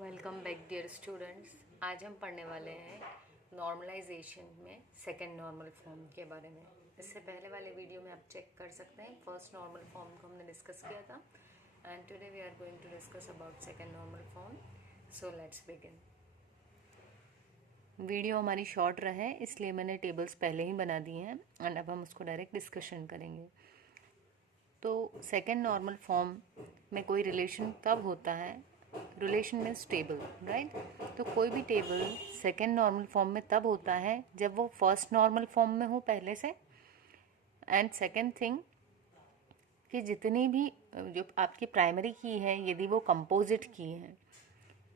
Welcome back dear students. आज हम पढ़ने वाले हैं नॉर्मलाइजेशन में सेकेंड नॉर्मल फॉर्म के बारे में। इससे पहले वाले वीडियो में आप चेक कर सकते हैं, फर्स्ट नॉर्मल फॉर्म को हमने डिस्कस किया था and today we are going to discuss about second normal form. So let's begin. Video हमारी शॉर्ट रहे इसलिए मैंने टेबल्स पहले ही बना दिए हैं एंड अब हम उसको डायरेक्ट डिस्कशन करेंगे। तो सेकेंड नॉर्मल फॉर्म में कोई रिलेशन कब होता है? Relation means table, right? तो कोई भी टेबल सेकेंड नॉर्मल फॉर्म में तब होता है जब वो फर्स्ट नॉर्मल फॉर्म में हो पहले से। एंड सेकेंड थिंग कि जितनी भी जो आपकी प्राइमरी की है यदि वो कंपोजिट की है।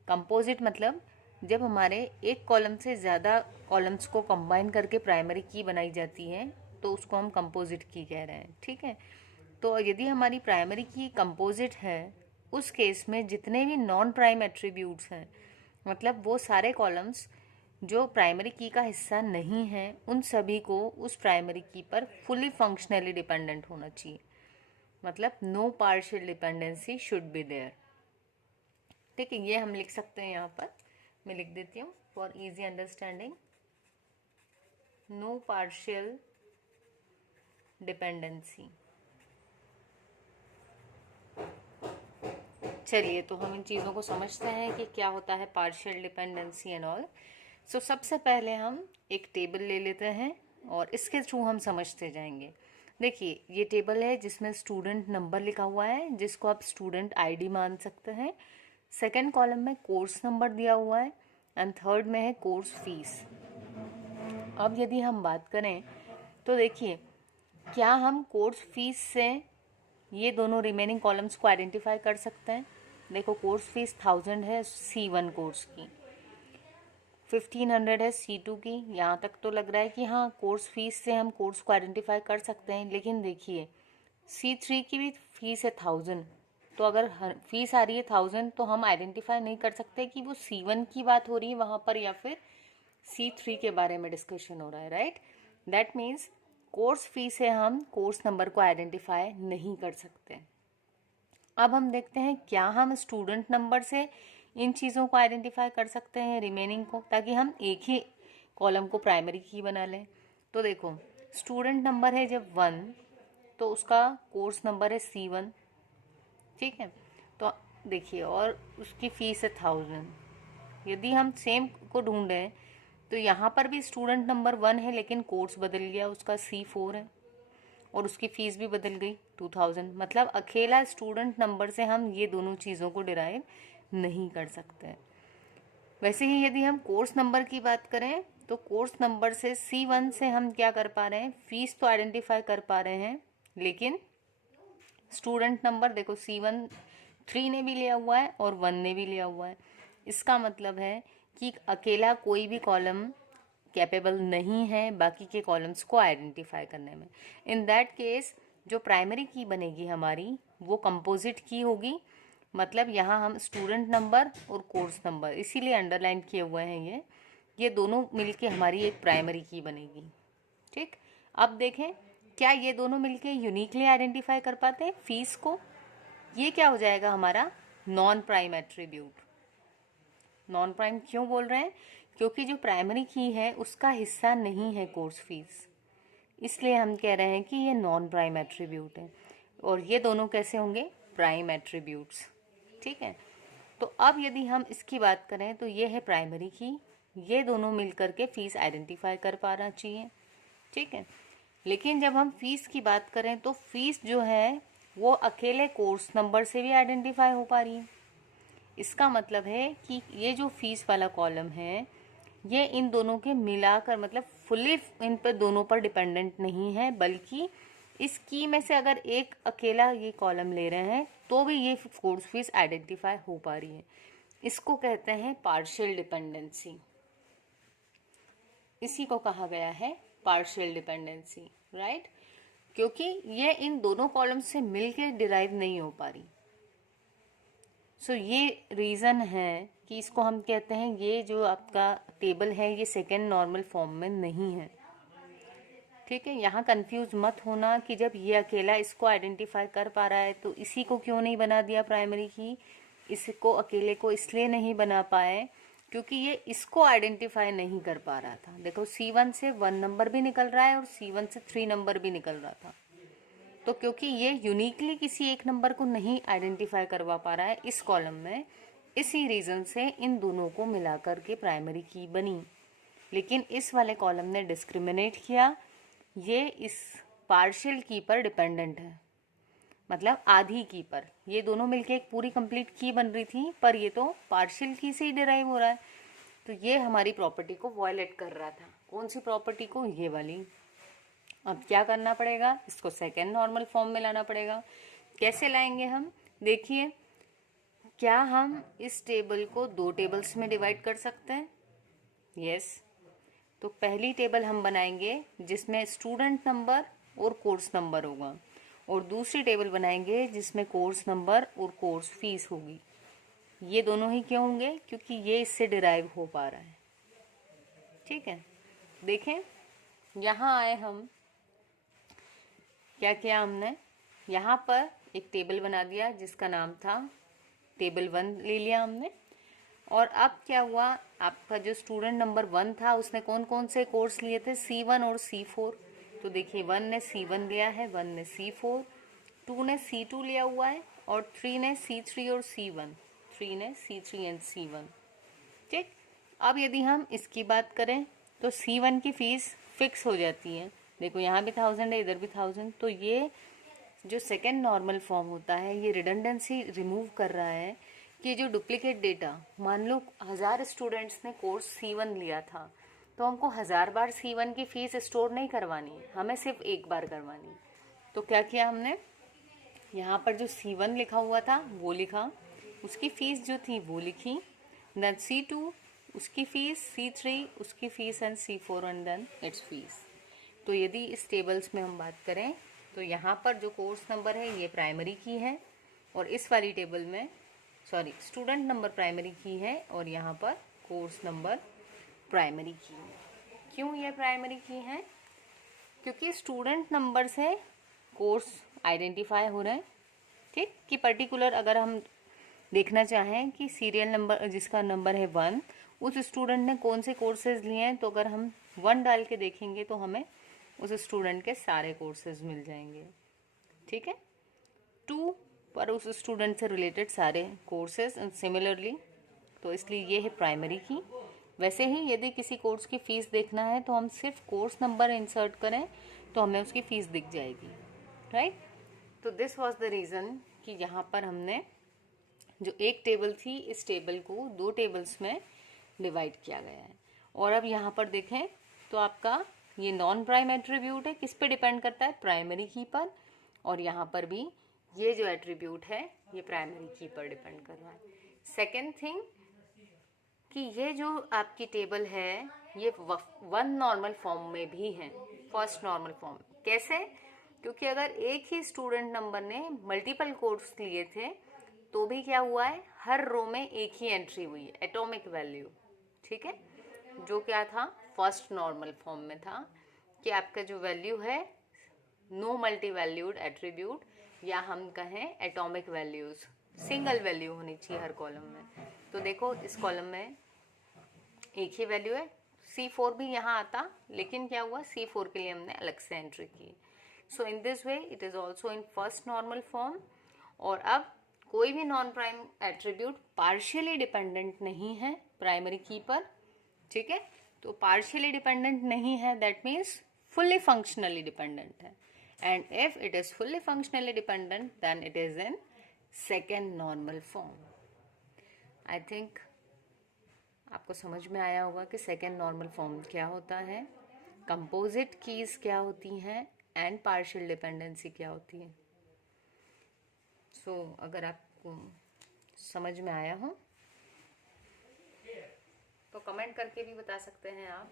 कंपोजिट मतलब जब हमारे एक कॉलम से ज़्यादा कॉलम्स को कंबाइन करके प्राइमरी की बनाई जाती है तो उसको हम कंपोजिट की कह रहे हैं, ठीक है? तो यदि हमारी प्राइमरी की कंपोजिट है उस केस में जितने भी नॉन प्राइम एट्रीब्यूट्स हैं, मतलब वो सारे कॉलम्स जो प्राइमरी की का हिस्सा नहीं है, उन सभी को उस प्राइमरी की पर फुली फंक्शनली डिपेंडेंट होना चाहिए। मतलब no partial dependency should be there. ठीक है, ये हम लिख सकते हैं। यहाँ पर मैं लिख देती हूँ for easy understanding, no partial dependency. चलिए, तो हम इन चीज़ों को समझते हैं कि क्या होता है पार्शियल डिपेंडेंसी एंड ऑल। सो सबसे पहले हम एक टेबल ले लेते हैं और इसके थ्रू हम समझते जाएंगे। देखिए, ये टेबल है जिसमें स्टूडेंट नंबर लिखा हुआ है जिसको आप स्टूडेंट आईडी मान सकते हैं। सेकेंड कॉलम में कोर्स नंबर दिया हुआ है एंड थर्ड में है कोर्स फीस। अब यदि हम बात करें तो देखिए, क्या हम कोर्स फीस से ये दोनों रिमेनिंग कॉलम्स को आइडेंटिफाई कर सकते हैं? देखो, कोर्स फीस 1000 है C1 कोर्स की, 1500 है C2 की। यहाँ तक तो लग रहा है कि हाँ, कोर्स फीस से हम कोर्स को आइडेंटिफाई कर सकते हैं। लेकिन देखिए, C3 की भी फीस है 1000, तो अगर फीस आ रही है 1000 तो हम आइडेंटिफाई नहीं कर सकते कि वो C1 की बात हो रही है वहाँ पर या फिर C3 के बारे में डिस्कशन हो रहा है, right? That means course fee से हम कोर्स नंबर को आइडेंटिफाई नहीं कर सकते। अब हम देखते हैं क्या हम स्टूडेंट नंबर से इन चीज़ों को आइडेंटिफाई कर सकते हैं रिमेनिंग को, ताकि हम एक ही कॉलम को प्राइमरी की बना लें। तो देखो, स्टूडेंट नंबर है जब 1 तो उसका कोर्स नंबर है C1, ठीक है? तो देखिए, और उसकी फीस है 1000। यदि हम सेम को ढूंढें तो यहाँ पर भी स्टूडेंट नंबर 1 है लेकिन कोर्स बदल गया, उसका C4 है और उसकी फीस भी बदल गई 2000। मतलब अकेला स्टूडेंट नंबर से हम ये दोनों चीज़ों को डिराइव नहीं कर सकते। वैसे ही यदि हम कोर्स नंबर की बात करें तो कोर्स नंबर से C1 से हम क्या कर पा रहे हैं? फीस तो आइडेंटिफाई कर पा रहे हैं, लेकिन स्टूडेंट नंबर देखो, C1 3 ने भी लिया हुआ है और 1 ने भी लिया हुआ है। इसका मतलब है कि अकेला कोई भी कॉलम कैपेबल नहीं है बाकी के कॉलम्स को आइडेंटिफाई करने में। इन दैट केस जो प्राइमरी की बनेगी हमारी वो कंपोजिट की होगी। मतलब यहाँ हम स्टूडेंट नंबर और कोर्स नंबर इसीलिए अंडरलाइन किए हुए हैं, ये दोनों मिलके हमारी एक प्राइमरी की बनेगी, ठीक? अब देखें, क्या ये दोनों मिलके यूनिकली आइडेंटिफाई कर पाते हैं फीस को? ये क्या हो जाएगा हमारा non prime attribute. Non prime क्यों बोल रहे हैं? क्योंकि जो प्राइमरी की है उसका हिस्सा नहीं है कोर्स फीस, इसलिए हम कह रहे हैं कि ये नॉन प्राइम एट्रीब्यूट है। और ये दोनों कैसे होंगे? प्राइम एट्रीब्यूट्स, ठीक है? तो अब यदि हम इसकी बात करें तो ये है प्राइमरी की, ये दोनों मिलकर के फीस आइडेंटिफाई कर पाना चाहिए, ठीक है? लेकिन जब हम फीस की बात करें तो फीस जो है वो अकेले कोर्स नंबर से भी आइडेंटिफाई हो पा रही है। इसका मतलब है कि ये जो फीस वाला कॉलम है ये इन दोनों के मिलाकर, मतलब फुली इन पर दोनों पर डिपेंडेंट नहीं है, बल्कि इस की में से अगर एक अकेला ये कॉलम ले रहे हैं तो भी ये कोर्स फीस आइडेंटिफाई हो पा रही है। इसको कहते हैं पार्शियल डिपेंडेंसी। इसी को कहा गया है पार्शियल डिपेंडेंसी, राइट? क्योंकि ये इन दोनों कॉलम से मिलकर डिराइव नहीं हो पा रही। सो ये रीज़न है कि इसको हम कहते हैं ये जो आपका टेबल है ये सेकेंड नॉर्मल फॉर्म में नहीं है, ठीक है? यहाँ कंफ्यूज मत होना कि जब ये अकेला इसको आइडेंटिफाई कर पा रहा है तो इसी को क्यों नहीं बना दिया प्राइमरी की। इसको अकेले को इसलिए नहीं बना पाए क्योंकि ये इसको आइडेंटिफाई नहीं कर पा रहा था। देखो C1 से 1 नंबर भी निकल रहा है और C1 से 3 नंबर भी निकल रहा था। तो क्योंकि ये यूनिकली किसी एक नंबर को नहीं आइडेंटिफाई करवा पा रहा है इस कॉलम में, इसी रीज़न से इन दोनों को मिलाकर के प्राइमरी की बनी। लेकिन इस वाले कॉलम ने डिस्क्रिमिनेट किया, ये इस पार्शियल की पर डिपेंडेंट है, मतलब आधी की पर। ये दोनों मिलके एक पूरी कंप्लीट की बन रही थी, पर ये तो पार्शियल की से ही डिराइव हो रहा है। तो ये हमारी प्रॉपर्टी को वॉयलेट कर रहा था। कौन सी प्रॉपर्टी को? ये वाली। अब क्या करना पड़ेगा, इसको सेकेंड नॉर्मल फॉर्म में लाना पड़ेगा। कैसे लाएंगे हम? देखिए, क्या हम इस टेबल को 2 टेबल्स में डिवाइड कर सकते हैं? यस। तो पहली टेबल हम बनाएंगे जिसमें स्टूडेंट नंबर और कोर्स नंबर होगा, और दूसरी टेबल बनाएंगे जिसमें कोर्स नंबर और कोर्स फीस होगी। ये दोनों ही क्यों होंगे? क्योंकि ये इससे डिराइव हो पा रहा है। ठीक है, देखें यहाँ आए हम, क्या किया हमने, यहाँ पर एक टेबल बना दिया जिसका नाम था टेबल 1 ले लिया हमने। और अब क्या हुआ, आपका जो स्टूडेंट नंबर 1 था उसने कौन कौन से कोर्स लिए थे? C1 और C4। तो देखिए 1 ने C1 लिया है, 1 ने C4, 2 ने C2 लिया हुआ है, और 3 ने C3 और C1, 3 ने C3 एंड C1। ठीक। अब यदि हम इसकी बात करें तो C1 की फीस फिक्स हो जाती है। देखो यहाँ भी 1000 है, इधर भी 1000। तो ये जो सेकेंड नॉर्मल फॉर्म होता है ये रिडंडेंसी रिमूव कर रहा है कि जो डुप्लीकेट डेटा, मान लो 1000 स्टूडेंट्स ने कोर्स C1 लिया था, तो हमको 1000 बार C1 की फीस स्टोर नहीं करवानी है, हमें सिर्फ एक बार करवानी है। तो क्या किया हमने, यहाँ पर जो C1 लिखा हुआ था वो लिखा, उसकी फीस जो थी वो लिखी, देन C2 उसकी फीस, C3 उसकी fees, and C4 and then its fees. तो यदि इस टेबल्स में हम बात करें तो यहाँ पर जो कोर्स नंबर है ये प्राइमरी की है, और इस वाली टेबल में स्टूडेंट नंबर प्राइमरी की है, और यहाँ पर कोर्स नंबर प्राइमरी की है। क्यों ये प्राइमरी की है? क्योंकि स्टूडेंट नंबर से कोर्स आइडेंटिफाई हो रहे हैं। ठीक, कि पर्टिकुलर अगर हम देखना चाहें कि सीरियल नंबर जिसका नंबर है 1, उस स्टूडेंट ने कौन से कोर्सेज लिए हैं, तो अगर हम 1 डाल के देखेंगे तो हमें उस स्टूडेंट के सारे कोर्सेज मिल जाएंगे। ठीक है, 2 पर उस स्टूडेंट से रिलेटेड सारे कोर्सेज, सिमिलरली। तो इसलिए ये है प्राइमरी की। वैसे ही यदि किसी कोर्स की फ़ीस देखना है तो हम सिर्फ कोर्स नंबर इंसर्ट करें तो हमें उसकी फ़ीस दिख जाएगी, राइट। तो दिस वाज द रीज़न कि यहाँ पर हमने जो एक टेबल थी, इस टेबल को 2 टेबल्स में डिवाइड किया गया है। और अब यहाँ पर देखें तो आपका ये नॉन प्राइम एट्रीब्यूट है, किस पे डिपेंड करता है? प्राइमरी की पर। और यहाँ पर भी ये जो एट्रीब्यूट है ये प्राइमरी की पर डिपेंड कर रहा है। सेकेंड थिंग कि ये जो आपकी टेबल है ये 1 नॉर्मल फॉर्म में भी है, फर्स्ट नॉर्मल फॉर्म। कैसे? क्योंकि अगर एक ही स्टूडेंट नंबर ने मल्टीपल कोर्स लिए थे तो भी क्या हुआ है, हर रो में एक ही एंट्री हुई है, एटॉमिक वैल्यू। ठीक है, जो क्या था, फर्स्ट नॉर्मल फॉर्म में था कि आपका जो वैल्यू है नो मल्टी वैल्यूड एट्रीब्यूट, या हम कहें एटॉमिक वैल्यूज, सिंगल वैल्यू होनी चाहिए हर कॉलम में। तो देखो इस कॉलम में एक ही वैल्यू है, C4 भी यहाँ आता, लेकिन क्या हुआ, C4 के लिए हमने अलग से एंट्री की। So in this way it is also in first normal form. और अब कोई भी non prime attribute partially dependent नहीं है प्राइमरी की पर। ठीक है, तो पार्शियली डिपेंडेंट नहीं है, that means fully functionally dependent है। And if it is fully functionally dependent then it is in second normal form. I think आपको समझ में आया होगा कि सेकेंड नॉर्मल फॉर्म क्या होता है, कंपोजिट कीज क्या होती हैं, एंड पार्शियल डिपेंडेंसी क्या होती है। सो अगर आपको समझ में आया हो तो कमेंट करके भी बता सकते हैं आप,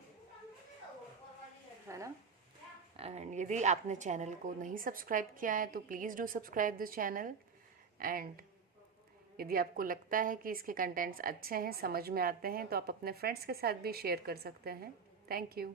है ना। एंड यदि आपने चैनल को नहीं सब्सक्राइब किया है तो please do subscribe this channel. And यदि आपको लगता है कि इसके कंटेंट्स अच्छे हैं, समझ में आते हैं, तो आप अपने फ्रेंड्स के साथ भी शेयर कर सकते हैं। Thank you.